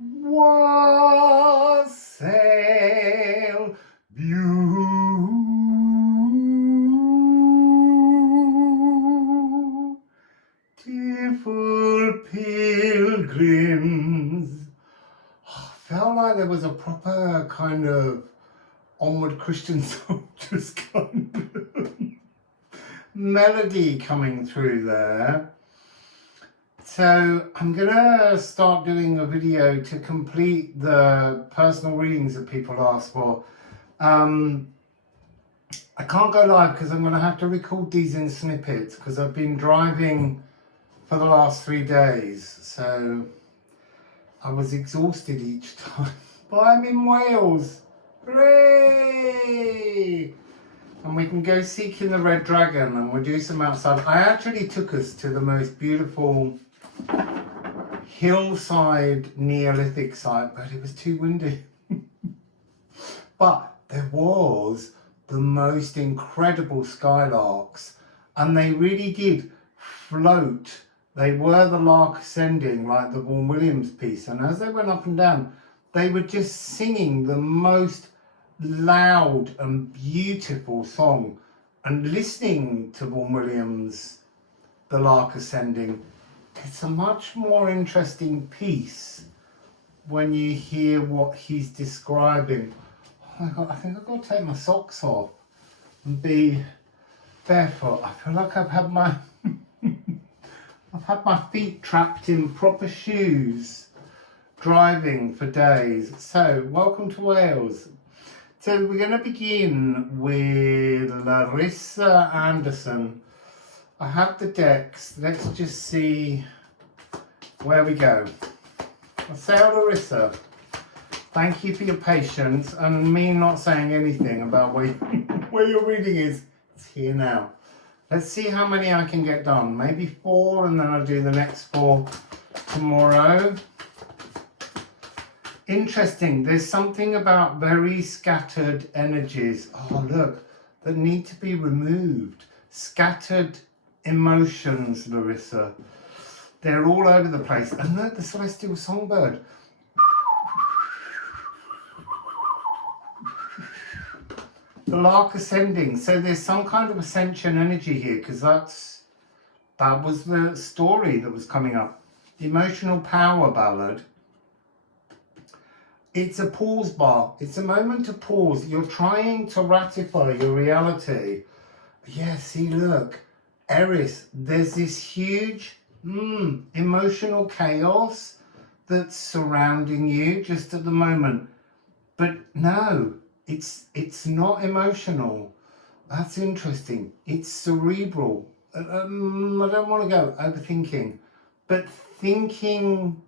Wassail Beautiful Pilgrims. I felt like there was a proper kind of Onward Christian Soldiers kind of melody coming through there. So I'm gonna start doing a video to complete the personal readings that people ask for. I can't go live because I'm gonna have to record these in snippets because I've been driving for the last 3 days, so I was exhausted each time. But I'm in Wales, hooray! And we can go seeking the red dragon and we'll do some outside. I actually took us to the most beautiful hillside Neolithic site, but it was too windy. But there was the most incredible skylarks, and they really did float. They were the lark ascending, like the Vaughan Williams piece, and as they went up and down, they were just singing the most loud and beautiful song. And listening to Vaughan Williams, the lark ascending, it's a much more interesting piece when you hear what he's describing. Oh my God, I think I've got to take my socks off and be barefoot. I feel like I've had my feet trapped in proper shoes driving for days. So welcome to Wales. So we're going to begin with Larissa Anderson. I have the decks. Let's just see where we go. Wassail Larissa, thank you for your patience and me not saying anything about where your reading is. It's here now. Let's see how many I can get done. Maybe 4 and then I'll do the next 4 tomorrow. Interesting, there's something about very scattered energies, oh look, that need to be removed. Scattered emotions, Larissa. They're all over the place. And look, the celestial songbird. The lark ascending. So there's some kind of ascension energy here, because that was the story that was coming up. The emotional power ballad. It's a pause bar. It's a moment to pause. You're trying to ratify your reality. Yeah, see, look. Eris, there's this huge emotional chaos that's surrounding you just at the moment. But no, it's not emotional. That's interesting. It's cerebral. I don't want to go overthinking. But thinking...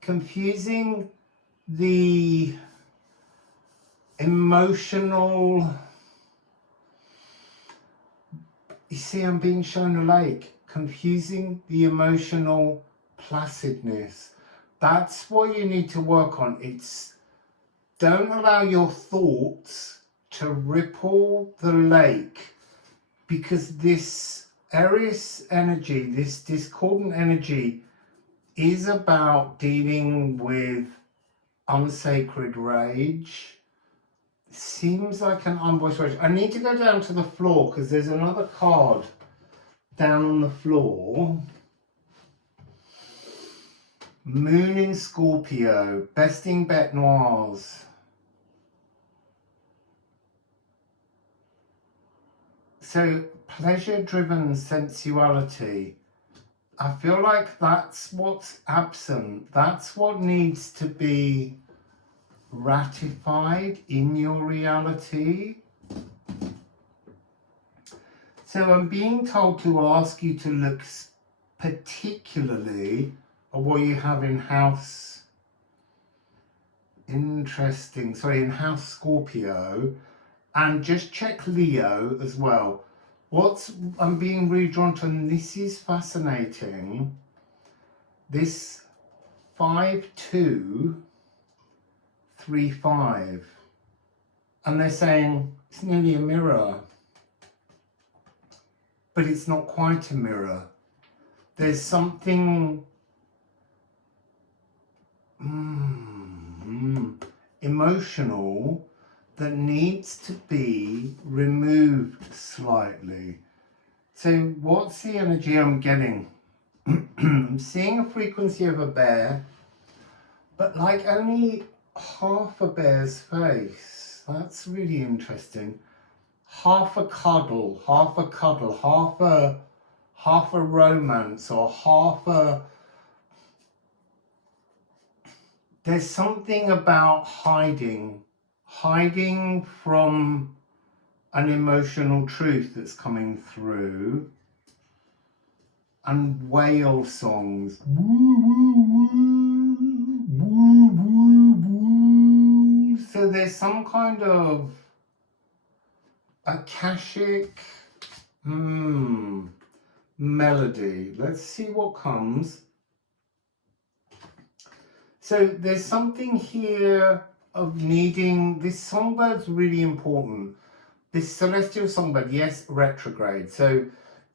confusing the emotional. You see, I'm being shown a lake. Confusing the emotional placidness. That's what you need to work on. It's don't allow your thoughts to ripple the lake, because this Aries energy, this discordant energy, is about dealing with unsacred rage. Seems like an unvoiced rage. I need to go down to the floor because there's another card down on the floor. Moon in Scorpio, besting bête noires. So, pleasure-driven sensuality. I feel like that's what's absent. That's what needs to be ratified in your reality. So I'm being told to ask you to look particularly at what you have in house. Interesting. Sorry, in house Scorpio. And just check Leo as well. I'm being really drawn to, and this is fascinating. This 5235. And they're saying it's nearly a mirror. but it's not quite a mirror. There's something emotional that needs to be removed slightly. So what's the energy I'm getting? I'm seeing a frequency of a bear, but like only half a bear's face. That's really interesting. Half a cuddle, half a cuddle, half a romance, or half a... There's something about hiding from an emotional truth that's coming through. And whale songs. Woo, woo, woo, woo, woo, woo. So there's some kind of Akashic melody. Let's see what comes. So there's something here of needing, this songbird's really important. This celestial songbird, yes, retrograde. So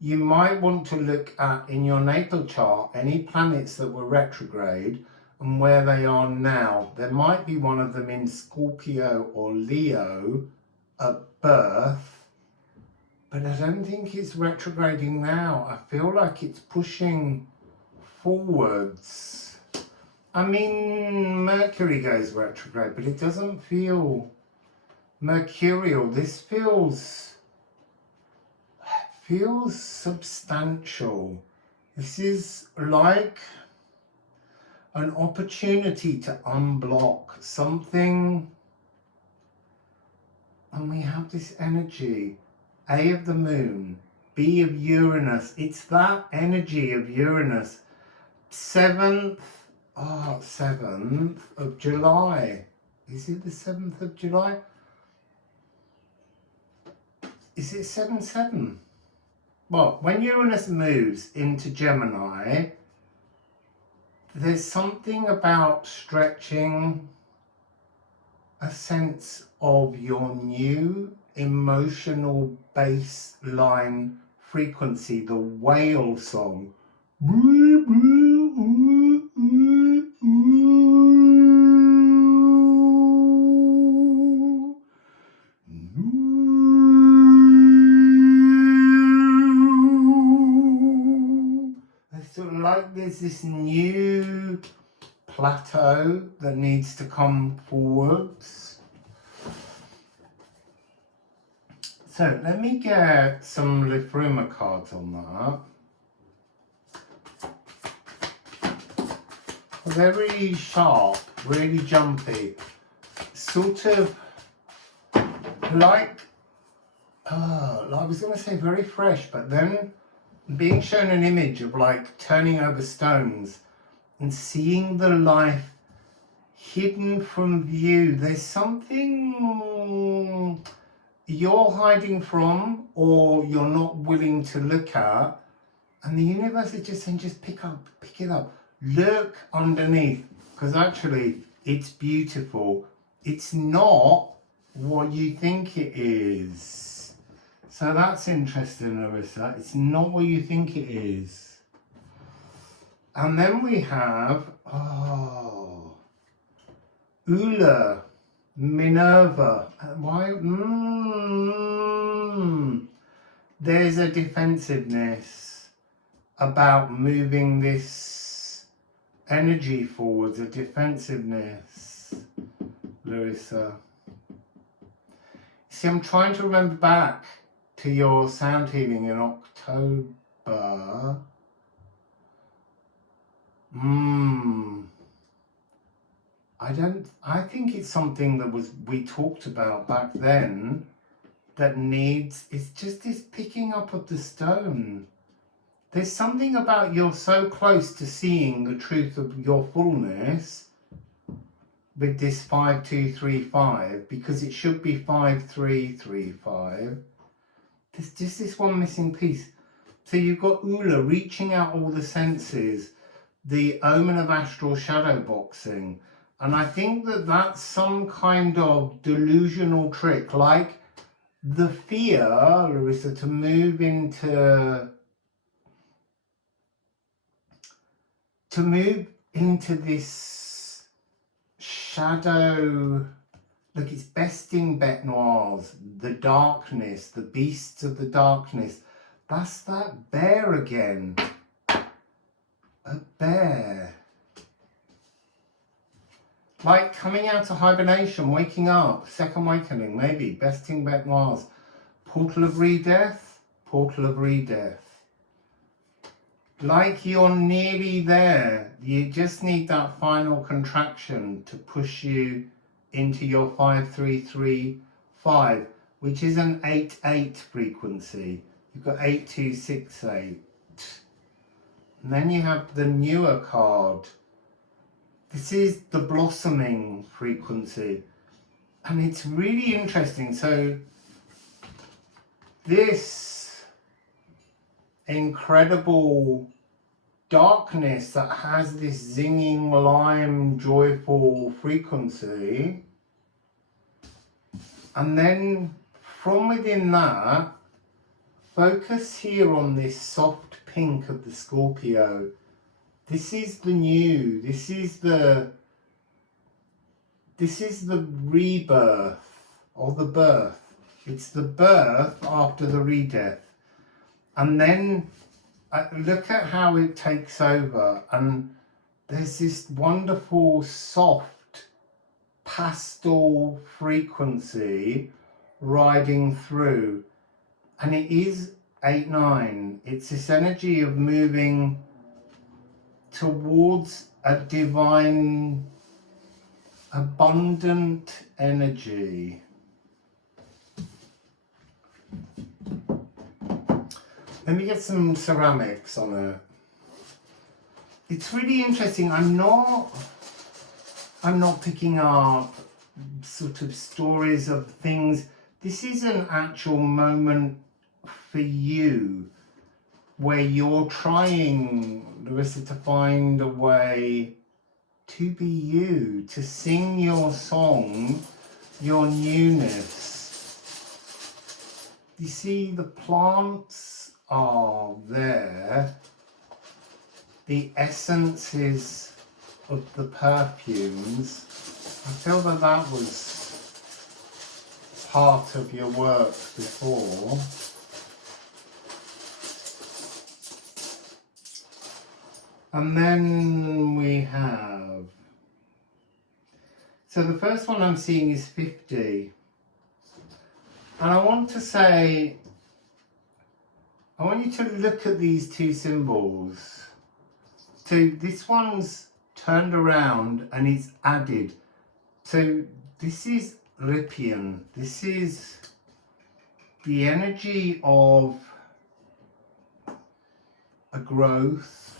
you might want to look at, in your natal chart, any planets that were retrograde and where they are now. There might be one of them in Scorpio or Leo at birth, but I don't think it's retrograding now. I feel like it's pushing forwards. I mean, Mercury goes retrograde, but it doesn't feel mercurial. This feels substantial. This is like an opportunity to unblock something. And we have this energy, A of the moon, B of Uranus. It's that energy of Uranus. 7th of July. Is it the 7th of July? Is it 7/7? Well, when Uranus moves into Gemini, there's something about stretching a sense of your new emotional baseline frequency, the whale song. Like there's this new plateau that needs to come forwards. So let me get some Liffruma cards on that. They're really sharp, really jumpy, sort of like I was going to say very fresh, but then being shown an image of like turning over stones and seeing the life hidden from view. There's something you're hiding from or you're not willing to look at, and the universe is just saying, just pick it up, look underneath, because actually it's beautiful. It's not what you think it is. So that's interesting, Larissa. It's not what you think it is. And then we have, Ula, Minerva. Why? There's a defensiveness about moving this energy forwards, a defensiveness, Larissa. See, I'm trying to remember back to your sound healing in October. I think it's something that we talked about back then that it's just this picking up of the stone. There's something about you're so close to seeing the truth of your fullness with this 5235, because it should be 5335. There's just this one missing piece. So you've got Ula reaching out all the senses, the omen of astral shadow boxing. And I think that that's some kind of delusional trick, like the fear, Larissa, to move into this shadow. Look, it's besting bête noirs, the darkness, the beasts of the darkness. That's that bear again. A bear. Like coming out of hibernation, waking up, second awakening, maybe. Besting bête noirs. Portal of re-death, portal of re-death. Like you're nearly there. You just need that final contraction to push you into your 5335, which is an 8-8 frequency. You've got 8268. And then you have the newer card. This is the blossoming frequency. And it's really interesting. So this incredible darkness that has this zinging, lime, joyful frequency, and then from within that, focus here on this soft pink of the Scorpio. This is the new, this is the rebirth, or the birth. It's the birth after the re-death. And then look at how it takes over, and there's this wonderful soft pastel frequency riding through, and it is 8-9. It's this energy of moving towards a divine, abundant energy. Let me get some ceramics on it. It's really interesting. I'm not picking up sort of stories of things. This is an actual moment for you where you're trying, Larissa, to find a way to be you, to sing your song, your newness. You see, the plants are there, the essences of the perfumes. I feel that that was part of your work before. And then we have, so the first one I'm seeing is 50. And I want to say, I want you to look at these two symbols. So this one's turned around and it's added. So this is Rippian. This is the energy of a growth,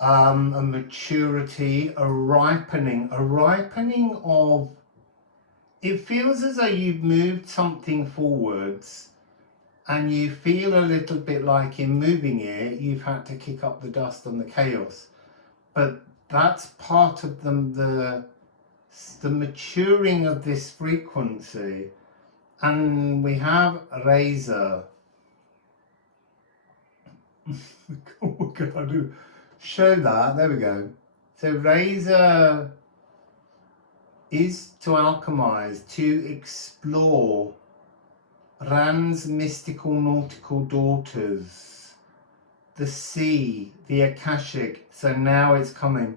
a maturity, a ripening of, it feels as though you've moved something forwards, and you feel a little bit like in moving it, you've had to kick up the dust and the chaos. But that's part of the maturing of this frequency. And we have a razor. What can I do? Show that, there we go. So razor is to alchemize, to explore. Ran's mystical nautical daughters, the sea, the Akashic. So now it's coming.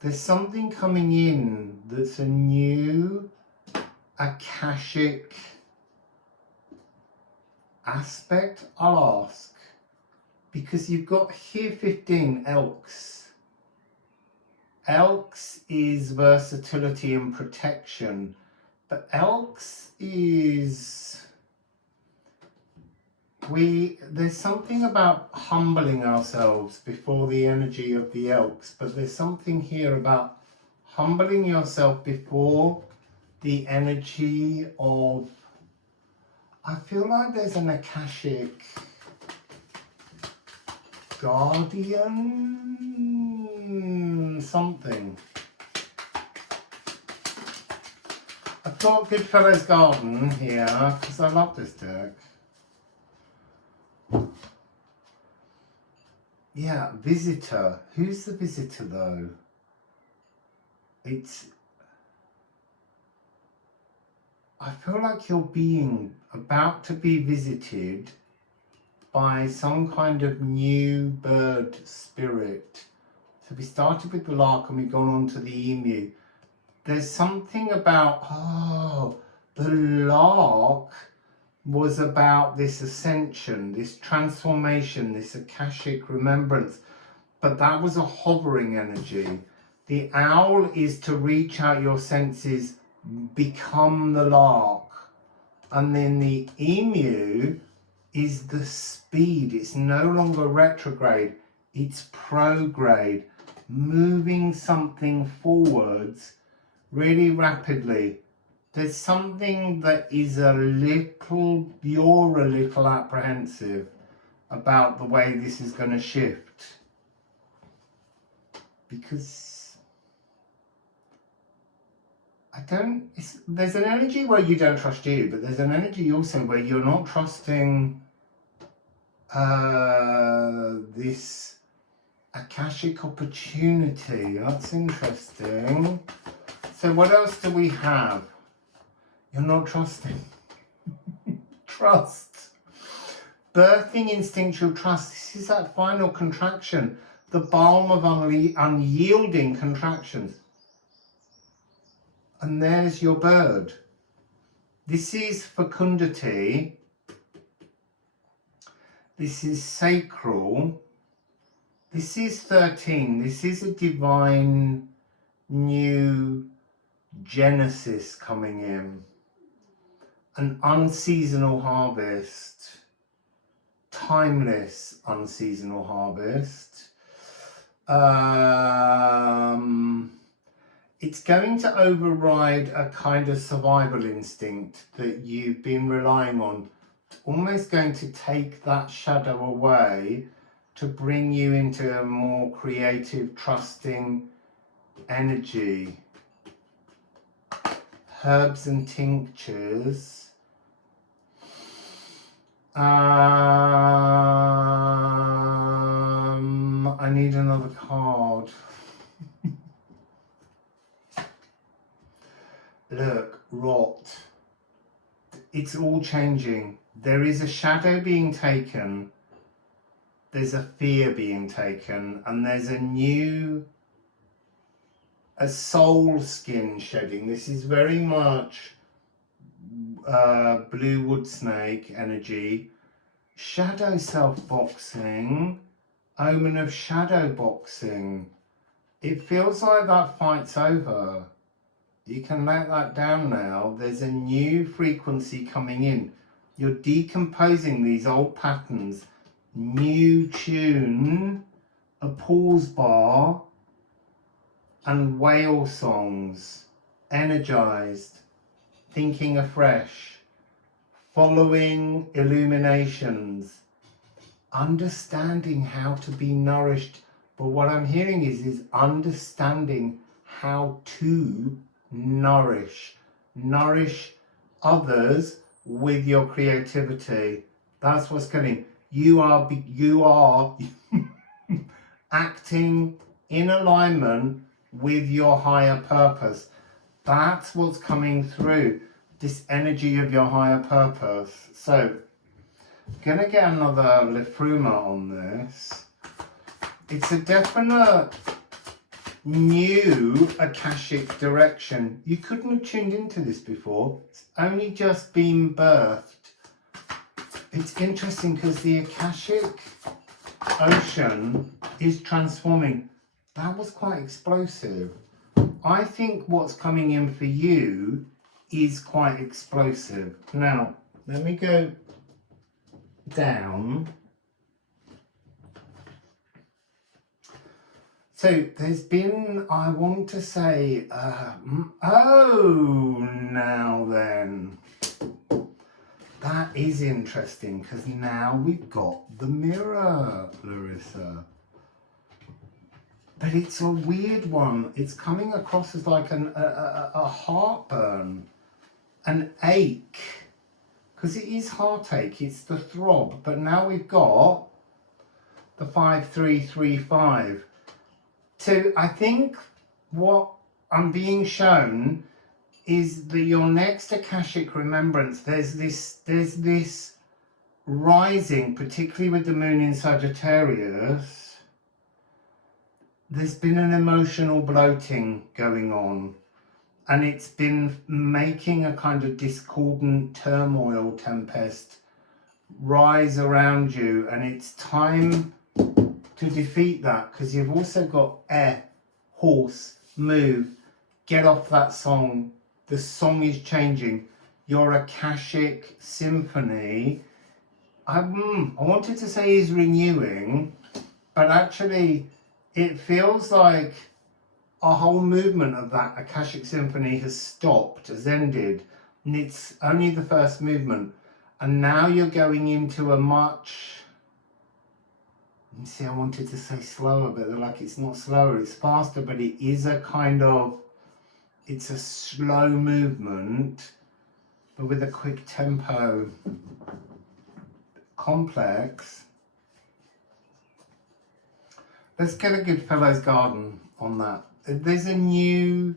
There's something coming in that's a new Akashic aspect, I'll ask. Because you've got here 15 Elks. Elks is versatility and protection. But Elks is... there's something about humbling ourselves before the energy of the Elks, but there's something here about humbling yourself before the energy of, I feel like there's an Akashic guardian, something. I thought Goodfellow's Garden here because I love this deck. Yeah, visitor. Who's the visitor though? I feel like you're about to be visited by some kind of new bird spirit. So we started with the lark and we've gone on to the emu. There's something about, the lark was about this ascension, this transformation, this Akashic remembrance, but that was a hovering energy. The owl is to reach out your senses, become the lark, and then the emu is the speed. It's no longer retrograde, it's prograde, moving something forwards really rapidly. There's something that is you're a little apprehensive about the way this is going to shift, because there's an energy where you don't trust you, but there's an energy also where you're not trusting this Akashic opportunity. That's interesting. So what else do we have? You're not trusting. Trust. Birthing instinctual trust. This is that final contraction. The balm of unyielding contractions. And there's your bird. This is fecundity. This is sacral. This is 13. This is a divine new Genesis coming in. An unseasonal harvest. Timeless unseasonal harvest. It's going to override a kind of survival instinct that you've been relying on. Almost going to take that shadow away to bring you into a more creative, trusting energy. Herbs and tinctures. I need another card. Look, rot. It's all changing. There is a shadow being taken. There's a fear being taken. And there's a soul skin shedding. This is very much blue wood snake energy. Shadow self-boxing. Omen of shadow boxing. It feels like that fight's over. You can let that down now. There's a new frequency coming in. You're decomposing these old patterns. New tune, a pause bar, and whale songs. Energized, thinking afresh, following illuminations, understanding how to be nourished. But what I'm hearing is understanding how to nourish others with your creativity. That's what's coming. You are acting in alignment with your higher purpose. That's what's coming through, this energy of your higher purpose. So I'm gonna get another Liffruma on this. It's a definite new Akashic direction. You couldn't have tuned into this before. It's only just been birthed. It's interesting because the Akashic ocean is transforming. That was quite explosive. I think what's coming in for you is quite explosive. Now, let me go down. So there's been, I want to say, now then. That is interesting because now we've got the mirror, Larissa. But it's a weird one. It's coming across as like a heartburn. an ache, because it is heartache, it's the throb. But now we've got the 5335. So I think what I'm being shown is that your next Akashic remembrance, there's this rising, particularly with the moon in Sagittarius. There's been an emotional bloating going on, and it's been making a kind of discordant turmoil tempest rise around you, and it's time to defeat that, because you've also got air, horse, move, get off that song. The song is changing. Your Akashic symphony, I wanted to say is renewing, but actually it feels like a whole movement of that Akashic symphony has stopped, has ended, and it's only the first movement. And now you're going into a much, see, I wanted to say slower, but like it's not slower, it's faster, but it is a kind of, it's a slow movement, but with a quick tempo, complex. Let's get a Goodfellow's Garden on that. There's a new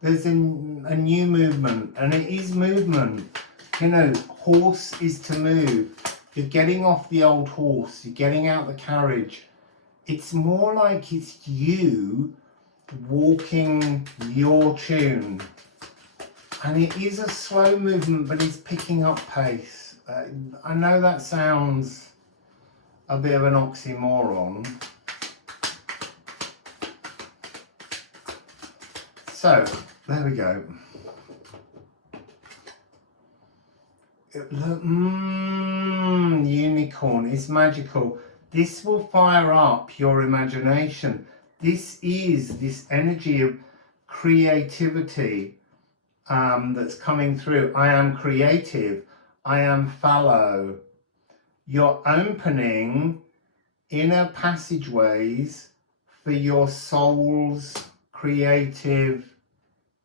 movement, and it is movement. You know, horse is to move. You're getting off the old horse, you're getting out the carriage. It's more like it's you walking your tune. And it is a slow movement, but it's picking up pace. I know that sounds a bit of an oxymoron. So, there we go. Unicorn is magical. This will fire up your imagination. This is this energy of creativity that's coming through. I am creative. I am fallow. You're opening inner passageways for your soul's creative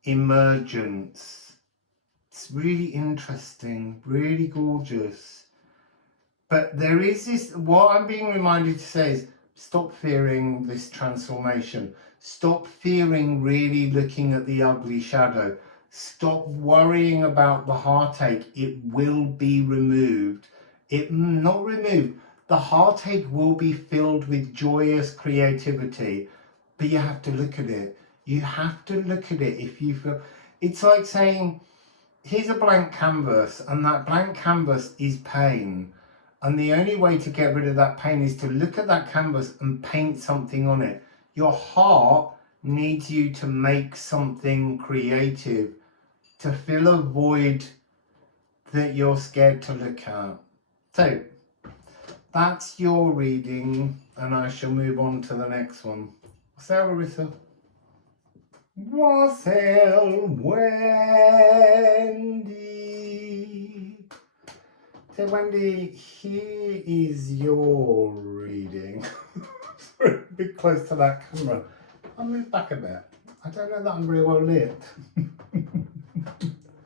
emergence. It's really interesting, really gorgeous. But there is this, what I'm being reminded to say is, stop fearing this transformation. Stop fearing really looking at the ugly shadow. Stop worrying about the heartache. It will be removed. Not removed. The heartache will be filled with joyous creativity, but you have to look at it. You have to look at it if you feel, it's like saying, here's a blank canvas, and that blank canvas is pain. And the only way to get rid of that pain is to look at that canvas and paint something on it. Your heart needs you to make something creative, to fill a void that you're scared to look at. So, that's your reading, and I shall move on to the next one. So, Larissa. Wassail Wendy. So Wendy, here is your reading. Sorry, a bit close to that camera. I'll move back a bit. I don't know that I'm very well lit.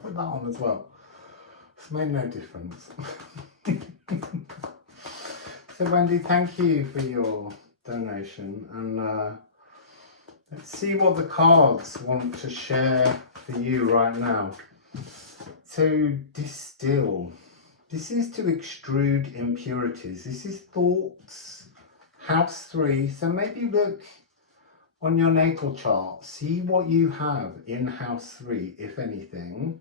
Put that on as well. It's made no difference. So Wendy, thank you for your donation, and let's see what the cards want to share for you right now. So distill. This is to extrude impurities. This is thoughts, house 3. So maybe look on your natal chart. See what you have in house 3, if anything.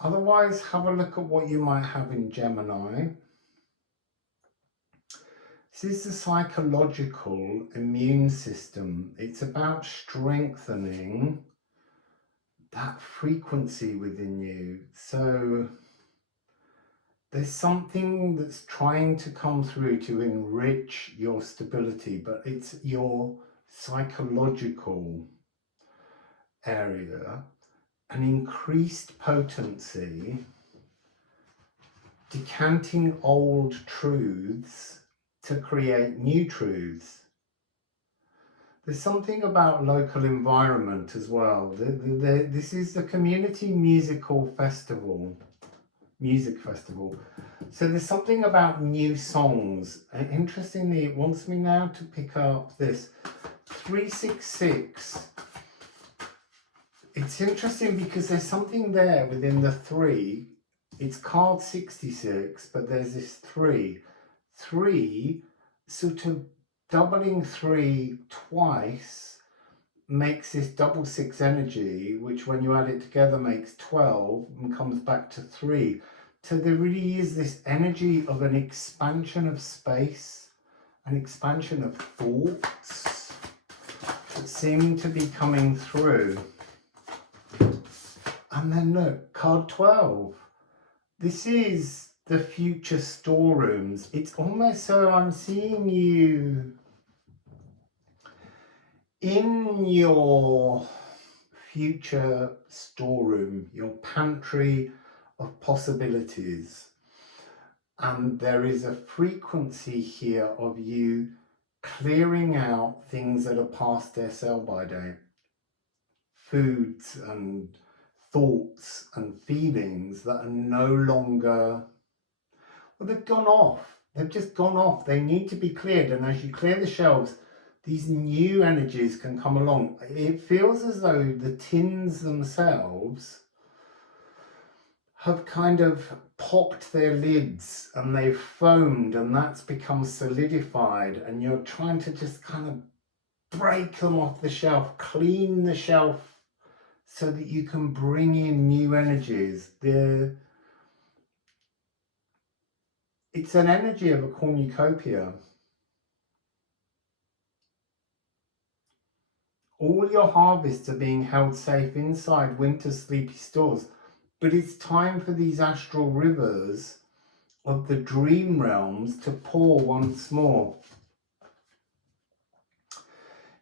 Otherwise, have a look at what you might have in Gemini. This is the psychological immune system. It's about strengthening that frequency within you. So there's something that's trying to come through to enrich your stability, but it's your psychological area, an increased potency, decanting old truths to create new truths. There's something about local environment as well. This is the Community Musical Festival. Music Festival. So there's something about new songs. And interestingly, it wants me now to pick up this 366. It's interesting because there's something there within the 3. It's card 66, but there's this 3. 3, sort of doubling 3 twice makes this double 6 energy, which when you add it together makes 12 and comes back to 3. So there really is this energy of an expansion of space, an expansion of thoughts that seem to be coming through. And then look, card 12. This is the future storerooms. It's almost so I'm seeing you in your future storeroom, your pantry of possibilities. And there is a frequency here of you clearing out things that are past their sell-by date. Foods and thoughts and feelings that are no longer, well, they've gone off. They've just gone off. They need to be cleared. And as you clear the shelves, these new energies can come along. It feels as though the tins themselves have kind of popped their lids and they've foamed, and that's become solidified, and you're trying to just kind of break them off the shelf, clean the shelf so that you can bring in new energies. It's an energy of a cornucopia. All your harvests are being held safe inside winter's sleepy stores, but it's time for these astral rivers of the dream realms to pour once more.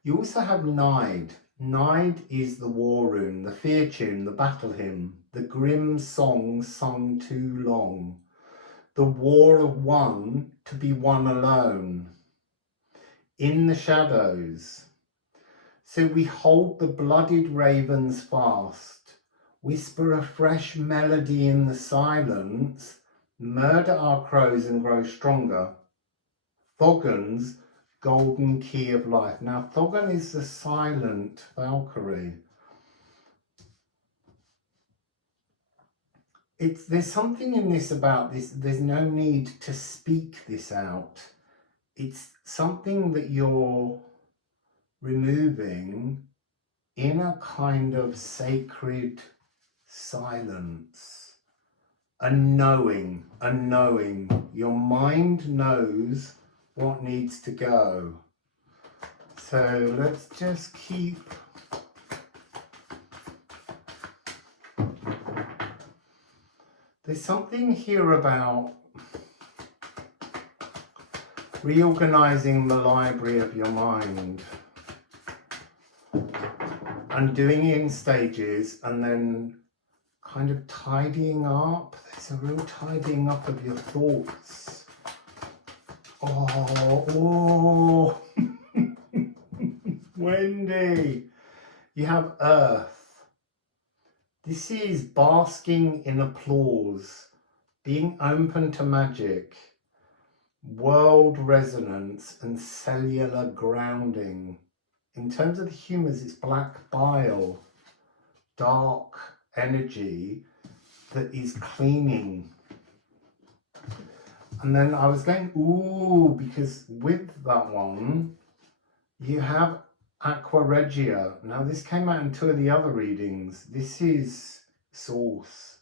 You also have Nide. Nide is the war rune, the fear tune, the battle hymn, the grim song sung too long, the war of one to be one alone, in the shadows. So we hold the blooded ravens fast, whisper a fresh melody in the silence, murder our crows and grow stronger. Thogan's golden key of life. Now, Thogan is the silent Valkyrie. There's something in this about this. There's no need to speak this out. It's something that you're removing in a kind of sacred silence. A knowing. Your mind knows what needs to go. So let's just keep there's something here about reorganizing the library of your mind and doing it in stages, and then kind of tidying up. There's a real tidying up of your thoughts. Oh, Wendy, you have Earth. This is basking in applause, being open to magic, world resonance and cellular grounding. In terms of the humours, it's black bile, dark energy that is cleaning. And then I was going, ooh, because with that one, you have Aqua Regia. Now this came out in 2 of the other readings. This is Source.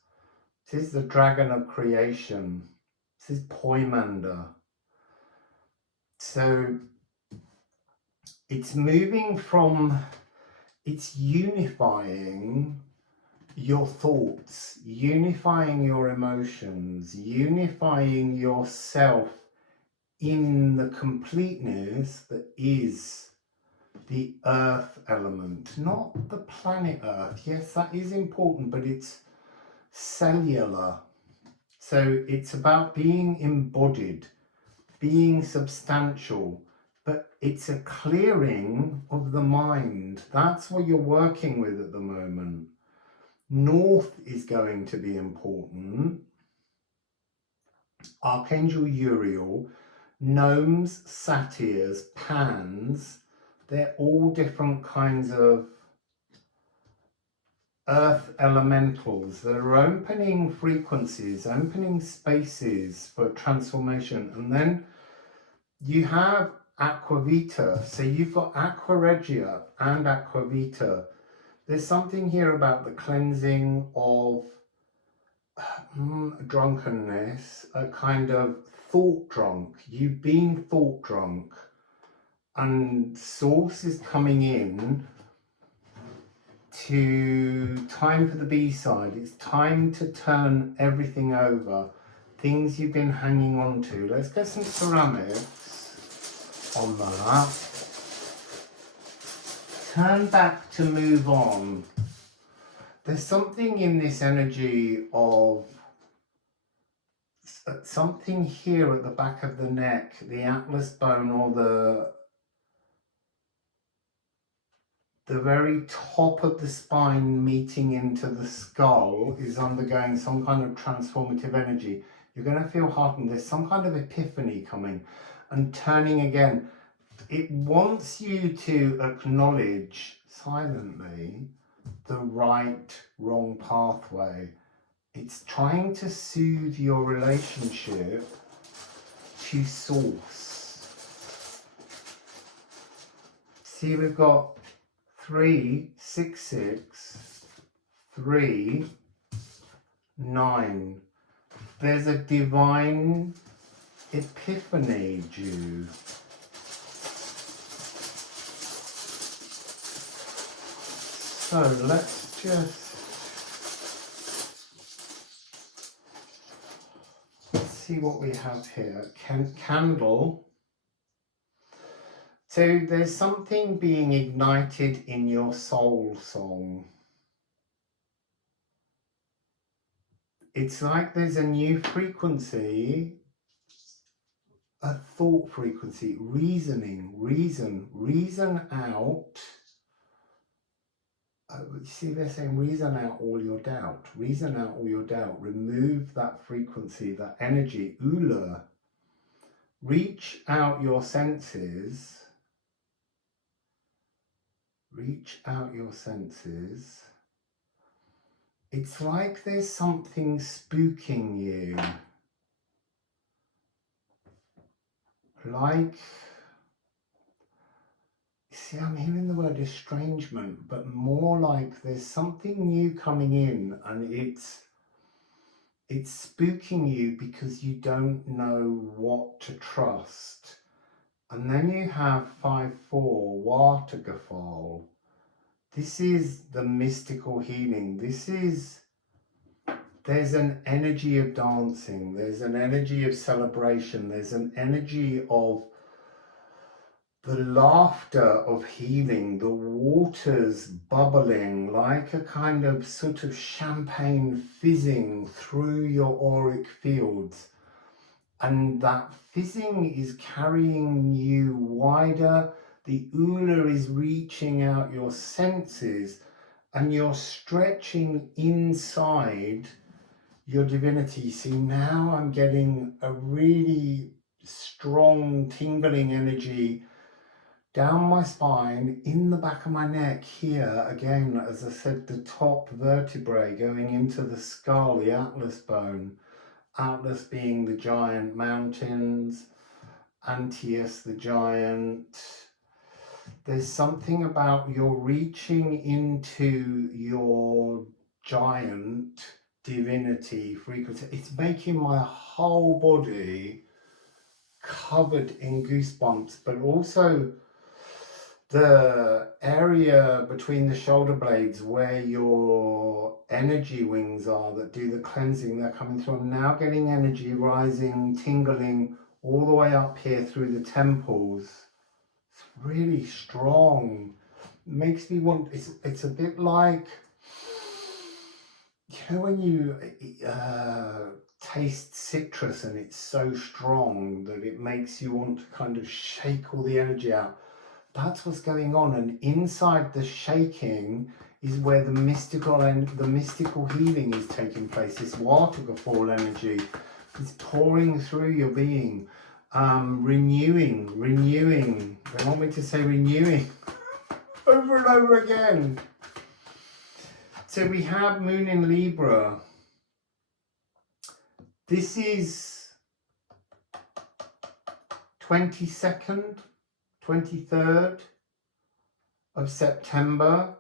This is the Dragon of Creation. This is Poimander. So it's moving from, it's unifying your thoughts, unifying your emotions, unifying yourself in the completeness that is the earth element, not the planet Earth. Yes, that is important, but it's cellular. So it's about being embodied, being substantial, but it's a clearing of the mind. That's what you're working with at the moment. North is going to be important. Archangel Uriel, gnomes, satyrs, pans, they're all different kinds of earth elementals that are opening frequencies, opening spaces for transformation. And then you have Aquavita. So you've got Aqua Regia and Aquavita. There's something here about the cleansing of drunkenness, a kind of thought drunk. You've been thought drunk, and Source is coming in to time for the B-side. It's time to turn everything over. Things you've been hanging on to. Let's get some ceramics on that. Turn back to move on. There's something in this energy of something here at the back of the neck, the atlas bone, or the very top of the spine meeting into the skull is undergoing some kind of transformative energy. You're going to feel heartened. There's some kind of epiphany coming and turning again. It wants you to acknowledge silently the right, wrong pathway. It's trying to soothe your relationship to Source. See, we've got 3, 6, 6, 3, 9. There's a divine epiphany due. So let's just see what we have here. Candle. So there's something being ignited in your soul song. It's like there's a new frequency, a thought frequency, reasoning, reason out. You see, they're saying reason out all your doubt, reason out all your doubt, remove that frequency, that energy, Ula. Reach out your senses. Reach out your senses. It's like there's something spooking you. Like, see, I'm hearing the word estrangement, but more like there's something new coming in, and it's spooking you because you don't know what to trust. And then you have 5-4, Watergefall. This is the mystical healing. There's an energy of dancing. There's an energy of celebration. There's an energy of the laughter of healing, the waters bubbling like a kind of sort of champagne fizzing through your auric fields. And that fizzing is carrying you wider. The Ula is reaching out your senses, and you're stretching inside your divinity. See, now I'm getting a really strong tingling energy down my spine, in the back of my neck here. Again, as I said, the top vertebrae going into the skull, the atlas bone. Atlas being the giant mountains, Antaeus the giant. There's something about you're reaching into your giant divinity frequency. It's making my whole body covered in goosebumps, but also the area between the shoulder blades where your energy wings are that do the cleansing, they're coming through. I'm now getting energy rising, tingling all the way up here through the temples. It's really strong. It makes me want, it's a bit like, you know, when you tastes citrus, and it's so strong that it makes you want to kind of shake all the energy out. That's what's going on, and inside the shaking is where the mystical healing is taking place. This waterfall energy is pouring through your being, renewing. They want me to say renewing over and over again. So we have Moon in Libra. This is 22nd, 23rd of September.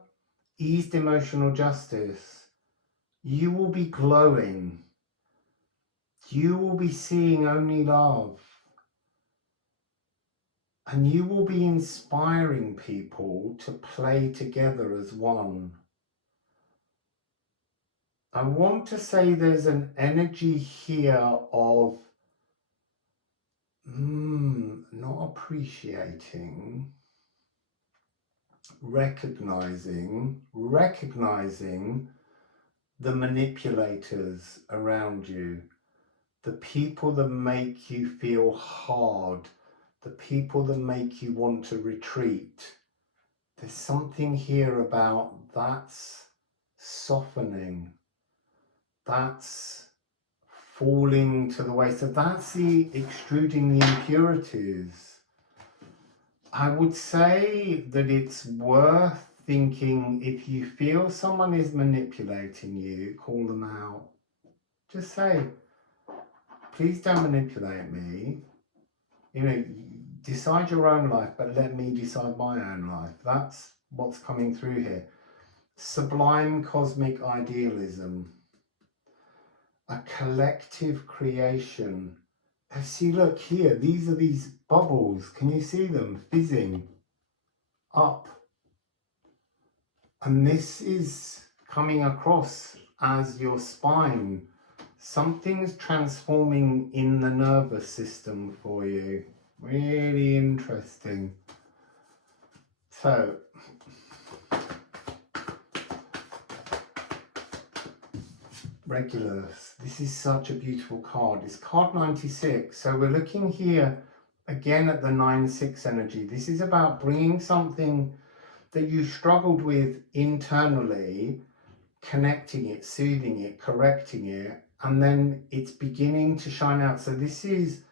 Eased emotional justice. You will be glowing. You will be seeing only love. And you will be inspiring people to play together as one. I want to say there's an energy here of not appreciating, recognizing the manipulators around you, the people that make you feel hard, the people that make you want to retreat. There's something here about that's softening, that's falling to the waist. So that's the extruding the impurities. I would say that it's worth thinking, if you feel someone is manipulating you, call them out. Just say, please don't manipulate me. You know, decide your own life, but let me decide my own life. That's what's coming through here. Sublime cosmic idealism. A collective creation. See, look here, these are these bubbles. Can you see them fizzing up? And this is coming across as your spine. Something's transforming in the nervous system for you. Really interesting. So, Regulus. This is such a beautiful card. It's card 96. So we're looking here again at the 9-6 energy. This is about bringing something that you struggled with internally, connecting it, soothing it, correcting it, and then it's beginning to shine out. So this is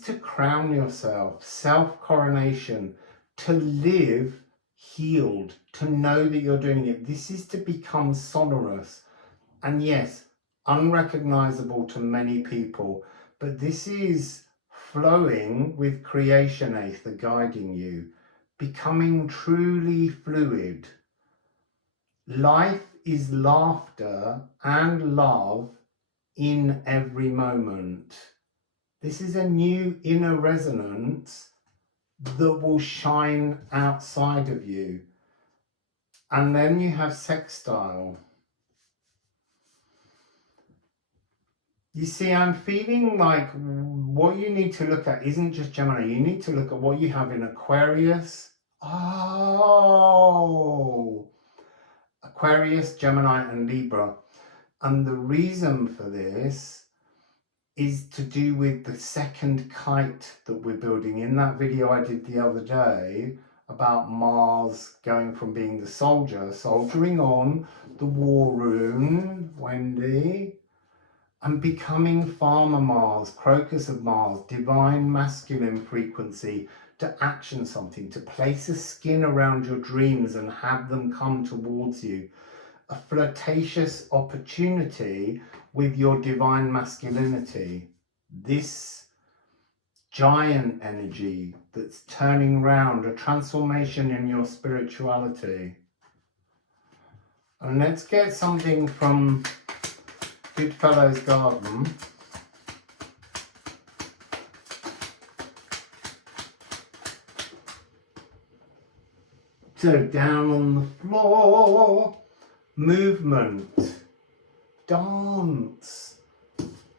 to crown yourself, self-coronation, to live healed, to know that you're doing it. This is to become sonorous. And yes, unrecognizable to many people, but this is flowing with creation, Æther, guiding you, becoming truly fluid. Life is laughter and love in every moment. This is a new inner resonance that will shine outside of you. And then you have sextile. You see, I'm feeling like what you need to look at isn't just Gemini. You need to look at what you have in Aquarius. Oh, Aquarius, Gemini, and Libra. And the reason for this is to do with the second kite that we're building. In that video I did the other day about Mars going from being the soldier, soldiering on the war rune, Wendy, and becoming Farmer Mars, Crocus of Mars, divine masculine frequency, to action something, to place a skin around your dreams and have them come towards you. A flirtatious opportunity with your divine masculinity. This giant energy that's turning round, a transformation in your spirituality. And let's get something from Goodfellow's Garden. So down on the floor, movement, dance.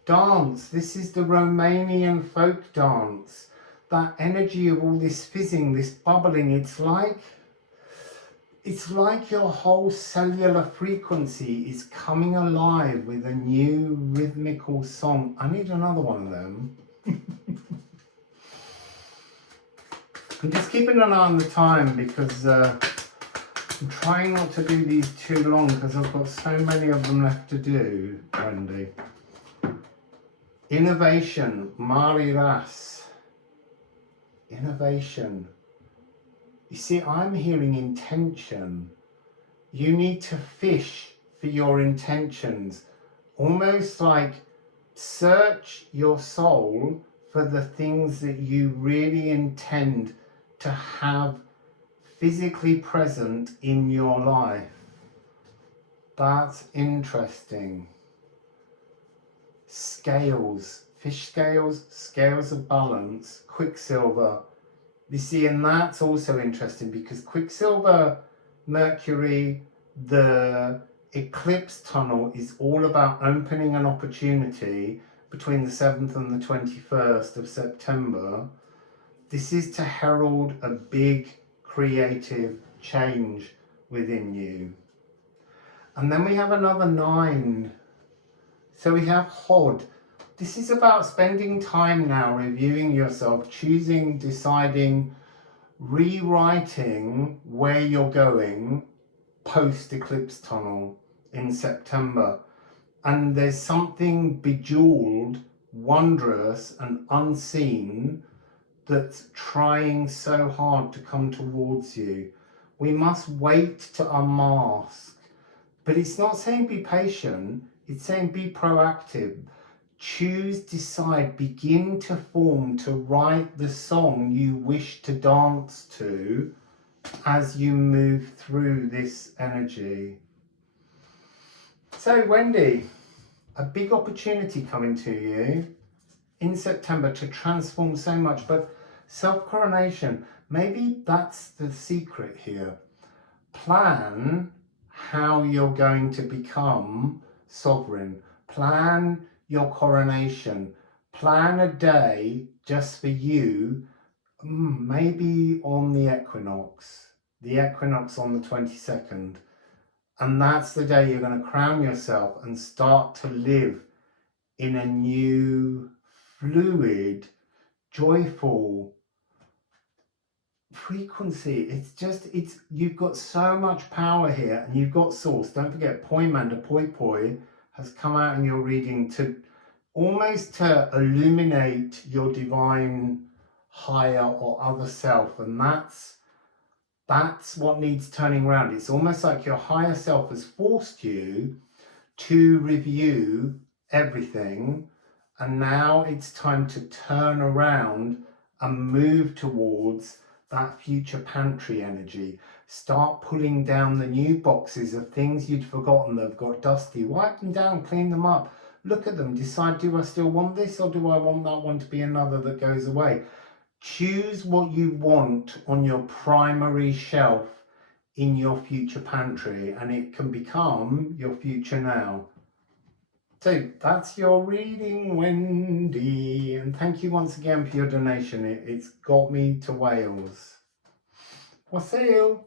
Dance, this is the Romanian folk dance. That energy of all this fizzing, this bubbling, it's It's like your whole cellular frequency is coming alive with a new rhythmical song. I need another one of them. I'm just keeping an eye on the time because I'm trying not to do these too long because I've got so many of them left to do, Wendy. Innovation, Mari Ras. Innovation. You see, I'm hearing intention. You need to fish for your intentions. Almost like search your soul for the things that you really intend to have physically present in your life. That's interesting. Scales, fish scales, scales of balance, quicksilver. You see, and that's also interesting because Quicksilver, Mercury, the eclipse tunnel is all about opening an opportunity between the 7th and the 21st of September. This is to herald a big creative change within you. And then we have another 9. So we have Hod. This is about spending time now reviewing yourself, choosing, deciding, rewriting where you're going post-eclipse tunnel in September. And there's something bejeweled, wondrous and unseen that's trying so hard to come towards you. We must wait to unmask. But it's not saying be patient, it's saying be proactive. Choose, decide, begin to form, to write the song you wish to dance to as you move through this energy. So Wendy, a big opportunity coming to you in September to transform so much, but self-coronation, maybe that's the secret here. Plan how you're going to become sovereign. Plan your coronation. Plan a day just for you, maybe on the equinox on the 22nd. And that's the day you're going to crown yourself and start to live in a new, fluid, joyful frequency. You've got so much power here, and you've got source. Don't forget, Poimanda, Poi Poi, has come out in your reading to almost to illuminate your divine higher or other self, and that's what needs turning around. It's almost like your higher self has forced you to review everything, and now it's time to turn around and move towards that future pantry energy. Start pulling down the new boxes of things you'd forgotten that have got dusty. Wipe them down, clean them up, look at them, decide, do I still want this or do I want that one to be another that goes away? Choose what you want on your primary shelf in your future pantry, and it can become your future now. So that's your reading, Wendy, and thank you once again for your donation. It's got me to Wales. Wassail.